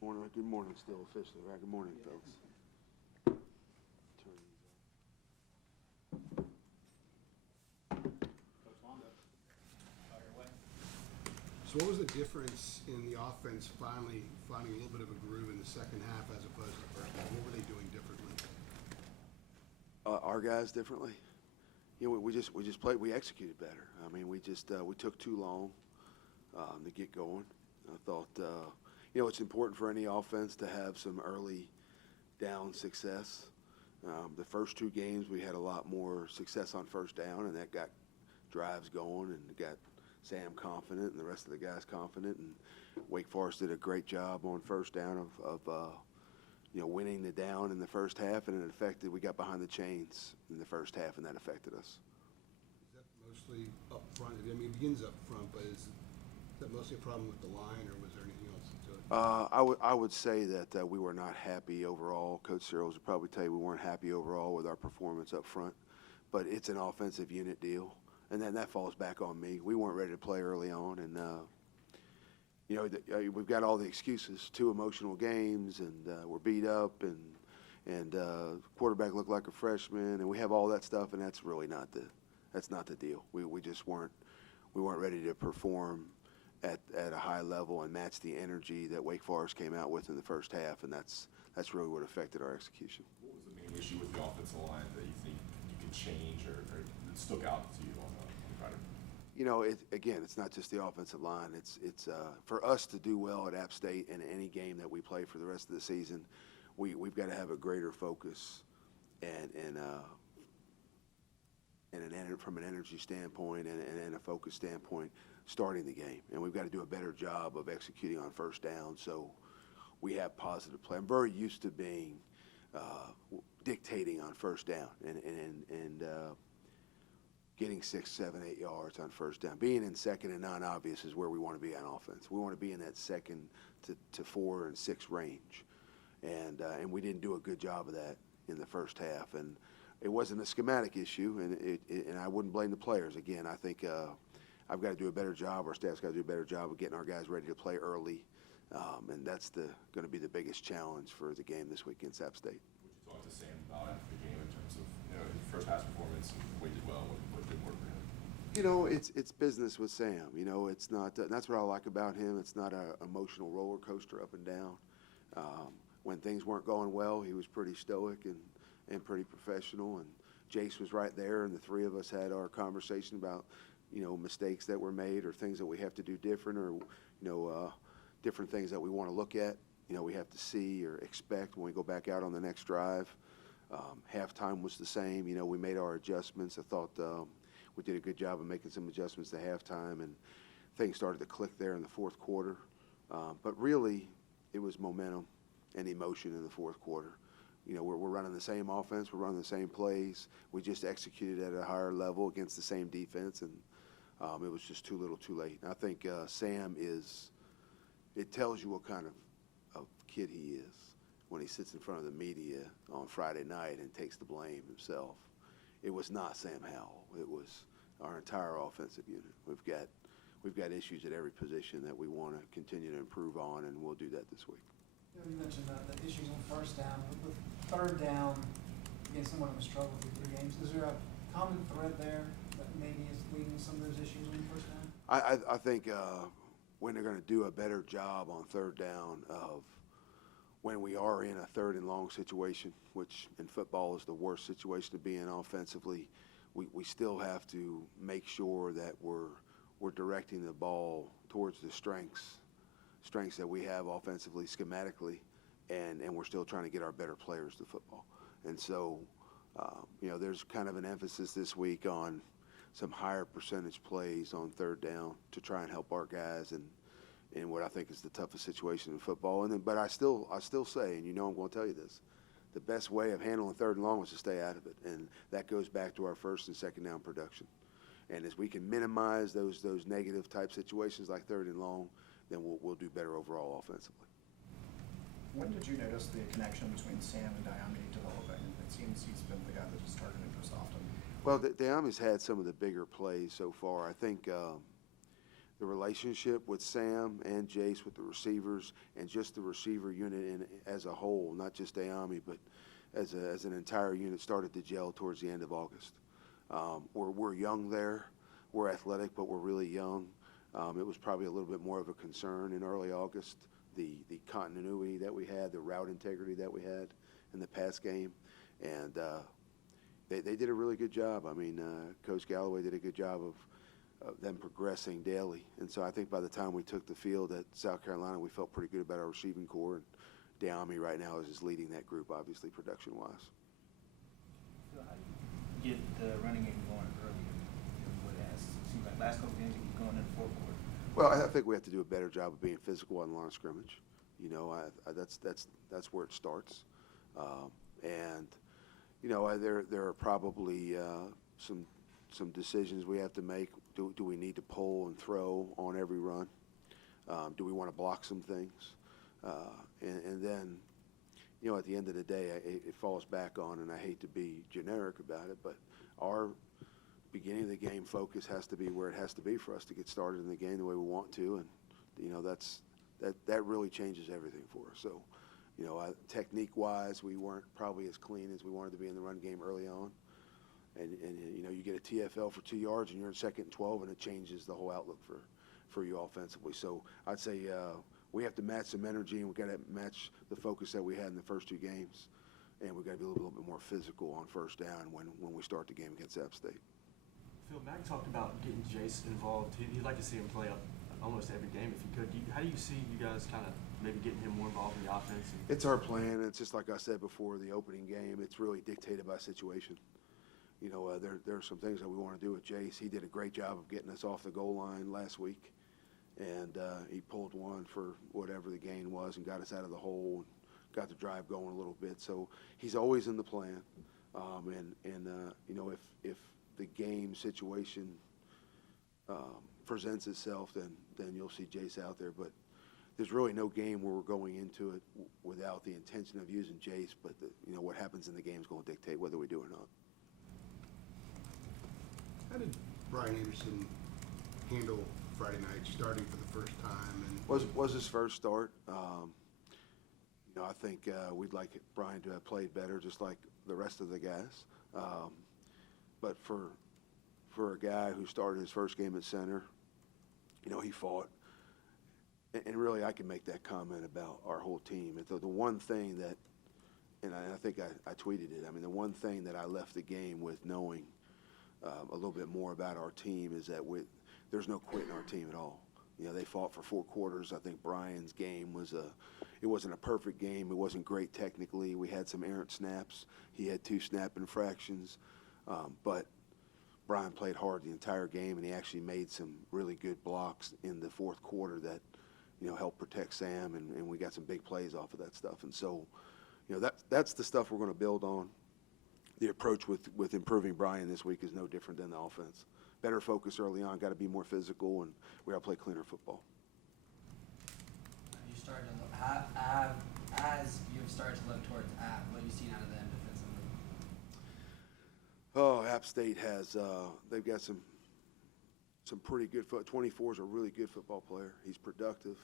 Morning. Good morning still officially, right? Good morning, folks. Turn these Coach Longo, fire away. So what was the difference in the offense finally finding a little bit of a groove in the second half as opposed to the first half? What were they doing differently? our guys differently. You know, we just played. We executed better. I mean, we took too long to get going. I thought, it's important for any offense to have some early down success. The first two games we had a lot more success on first down, and that got drives going and got Sam confident and the rest of the guys confident. And Wake Forest did a great job on first down of winning the down in the first half, and it affected. We got behind the chains in the first half, and that affected us. Is that mostly up front? I mean, it begins up front, but is that mostly a problem with the line, or was there anything else to it? I would say that we were not happy overall. Coach Searles would probably tell you we weren't happy overall with our performance up front, but it's an offensive unit deal, and then that falls back on me. We weren't ready to play early on, and we've got all the excuses. 2 emotional games, and we're beat up, and quarterback looked like a freshman, and we have all that stuff, and that's really not the deal. We just weren't ready to perform at a high level and match the energy that Wake Forest came out with in the first half, and that's really what affected our execution. What was the main issue with the offensive line that you think you could change or that stuck out to you on the Friday? Again, it's not just the offensive line. It's for us to do well at App State in any game that we play for the rest of the season, we've got to have a greater focus and from an energy standpoint and a focus standpoint starting the game. And we've got to do a better job of executing on first down so we have positive play. I'm very used to being dictating on first down and getting 6, 7, 8 yards on first down. Being in second and non-obvious is where we want to be on offense. We want to be in that 2nd to 4 and 6 range. And we didn't do a good job of that in the first half. And it wasn't a schematic issue, and I wouldn't blame the players. Again, I think I've got to do a better job, our staff's got to do a better job of getting our guys ready to play early. And that's going to be the biggest challenge for the game this week against App State. Would you talk to Sam about after the game in terms of the first pass performance and what he did well, what didn't work for him? It's business with Sam. It's not. That's what I like about him. It's not an emotional roller coaster up and down. When things weren't going well, he was pretty stoic and pretty professional. And Jace was right there, and the three of us had our conversation about mistakes that were made or things that we have to do different, or different things that we want to look at. We have to see or expect when we go back out on the next drive. Halftime was the same. We made our adjustments. I thought we did a good job of making some adjustments to halftime, and things started to click there in the fourth quarter. But really, it was momentum and emotion in the fourth quarter. We're running the same offense. We're running the same plays. We just executed at a higher level against the same defense, and it was just too little too late. And I think Sam it tells you what kind of kid he is when he sits in front of the media on Friday night and takes the blame himself. It was not Sam Howell. It was our entire offensive unit. We've got issues at every position that we want to continue to improve on, and we'll do that this week. You mentioned the issues on first down. With third down, again, somewhat of a struggle through 3 games. Is there a common thread there that maybe is leading to some of those issues on first down? I think when they're going to do a better job on third down of when we are in a 3rd and long situation, which in football is the worst situation to be in offensively, we still have to make sure that we're directing the ball towards the strengths that we have offensively, schematically, and we're still trying to get our better players to football. And so, there's kind of an emphasis this week on some higher percentage plays on third down to try and help our guys in what I think is the toughest situation in football. But I still say, and I'm going to tell you this, the best way of handling 3rd and long was to stay out of it, and that goes back to our 1st and 2nd down production. And as we can minimize those negative type situations like 3rd and long, then we'll do better overall offensively. When did you notice the connection between Sam and Diami developing? It seems he's been the guy that has started most often. Well, Diami's had some of the bigger plays so far. I think the relationship with Sam and Jace, with the receivers, and just the receiver unit as a whole, not just Ayami, but as an entire unit, started to gel towards the end of August. We're young there. We're athletic, but we're really young. It was probably a little bit more of a concern in early August, the continuity that we had, the route integrity that we had in the pass game. And they did a really good job. I mean, Coach Galloway did a good job of them progressing daily. And so I think by the time we took the field at South Carolina, we felt pretty good about our receiving core. And Deami right now is leading that group, obviously, production-wise. So how do you get the running game going earlier than what it has? It seems like last couple games you keep going in the fourth quarter. Well, I think we have to do a better job of being physical on the line of scrimmage. You know, that's where it starts. And you know, there are probably some decisions we have to make. Do we need to pull and throw on every run? Do we want to block some things? And then, you know, at the end of the day, it falls back on, and I hate to be generic about it, but our beginning of the game focus has to be where it has to be for us to get started in the game the way we want to, and you know, that really changes everything for us. So, you know, technique-wise, we weren't probably as clean as we wanted to be in the run game early on. And you know, you get a TFL for 2 yards and you're in 2nd and 12, and it changes the whole outlook for you offensively. So I'd say we have to match some energy, and we've got to match the focus that we had in the first 2 games. And we've got to be a little bit more physical on first down when we start the game against App State. Phil, Mac talked about getting Jace involved. He'd like to see him play up almost every game if he could. How do you see you guys kind of maybe getting him more involved in the offense? It's our plan. It's just like I said before, the opening game, it's really dictated by situation. You know, there are some things that we want to do with Jace. He did a great job of getting us off the goal line last week, and he pulled one for whatever the gain was and got us out of the hole and got the drive going a little bit. So he's always in the plan, and you know, if the game situation presents itself, then you'll see Jace out there. But there's really no game where we're going into it without the intention of using Jace. But you know, what happens in the game is going to dictate whether we do or not. How did Brian Anderson handle Friday night, starting for the first time? And Was his first start. You know, I think we'd like Brian to have played better, just like the rest of the guys. But for a guy who started his first game at center, you know, he fought. And really, I can make that comment about our whole team. The one thing that, and I think I tweeted it, I mean, the one thing that I left the game with knowing a little bit more about our team is that there's no quit in our team at all. You know, they fought for 4 quarters. I think Brian's game it wasn't a perfect game. It wasn't great technically. We had some errant snaps. He had 2 snap infractions. But Brian played hard the entire game, and he actually made some really good blocks in the 4th quarter that, you know, helped protect Sam, and we got some big plays off of that stuff. And so, you know, that's the stuff we're going to build on. The approach with improving Brian this week is no different than the offense. Better focus early on, got to be more physical, and we got to play cleaner football. You started to look, as you've started to look towards App, what have you seen out of them defensively? Oh, App State has they've got some pretty good 24 is a really good football player. He's productive.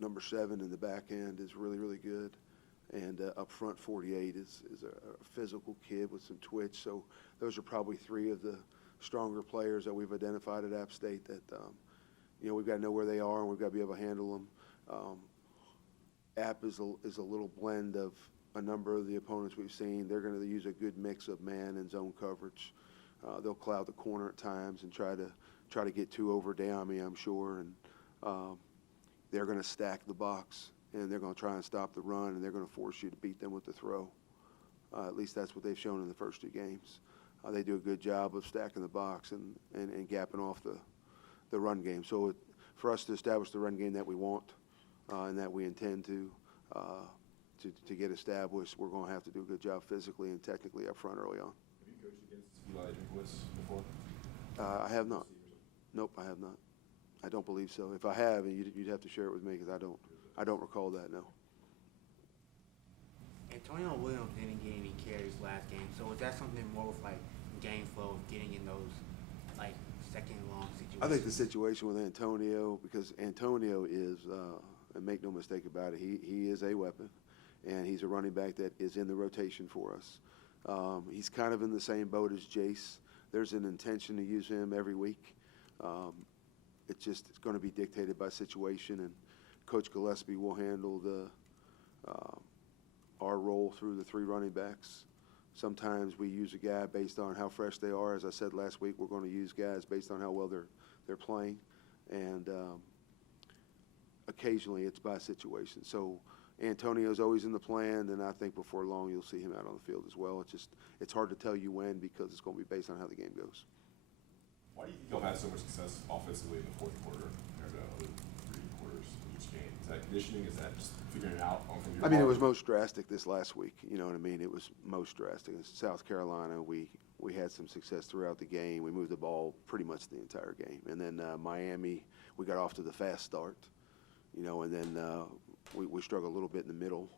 Number 7 in the back end is really, really good. And up front, 48 is a physical kid with some twitch. So those are probably 3 of the stronger players that we've identified at App State that, you know, we've got to know where they are, and we've got to be able to handle them. App is a little blend of a number of the opponents we've seen. They're going to use a good mix of man and zone coverage. They'll cloud the corner at times and try to get 2 over Deami, I'm sure. And they're going to stack the box, and they're going to try and stop the run, and they're going to force you to beat them with the throw. At least that's what they've shown in the first 2 games. They do a good job of stacking the box and gapping off the run game. So for us to establish the run game that we want and that we intend to get established, we're going to have to do a good job physically and technically up front early on. Have you coached against Eli Drinkwitz before? I have not. Nope, I have not. I don't believe so. If I have, you'd have to share it with me because I don't recall that, no. Antonio Williams didn't get any carries last game, so was that something more with like game flow of getting in those like second and long situation? I think the situation with Antonio, because Antonio is, and make no mistake about it, he is a weapon, and he's a running back that is in the rotation for us. He's kind of in the same boat as Jace. There's an intention to use him every week. It's going to be dictated by situation, and Coach Gillespie will handle our role through the 3 running backs. Sometimes we use a guy based on how fresh they are. As I said last week, we're going to use guys based on how well they're playing, and occasionally it's by situation. So Antonio's always in the plan, and I think before long you'll see him out on the field as well. It's hard to tell you when, because it's going to be based on how the game goes. Why do you think y'all had so much success offensively in the fourth quarter compared to other 3 quarters in each game? Is that conditioning? Is that just figuring it out from your I mean, it part? was most drastic this last week. You know what I mean? It was most drastic. In South Carolina, we had some success throughout the game. We moved the ball pretty much the entire game. And then Miami, we got off to the fast start, you know, and then we struggled a little bit in the middle.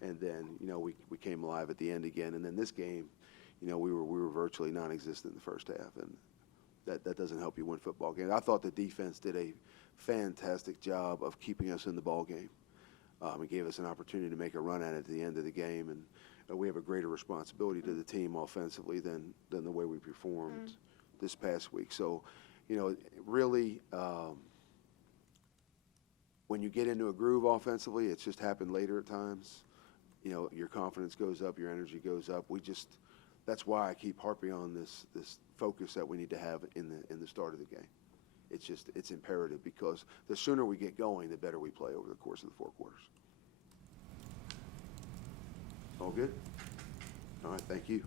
And then, you know, we came alive at the end again. And then this game, you know, we were virtually non-existent in the first half, and that doesn't help you win football games. I thought the defense did a fantastic job of keeping us in the ball game. It gave us an opportunity to make a run at the end of the game, and we have a greater responsibility to the team offensively than the way we performed this past week. So, you know, really, when you get into a groove offensively, it's just happened later at times. You know, your confidence goes up, your energy goes up. That's why I keep harping on this focus that we need to have in the start of the game. It's imperative, because the sooner we get going, the better we play over the course of the 4 quarters. All good? All right, thank you.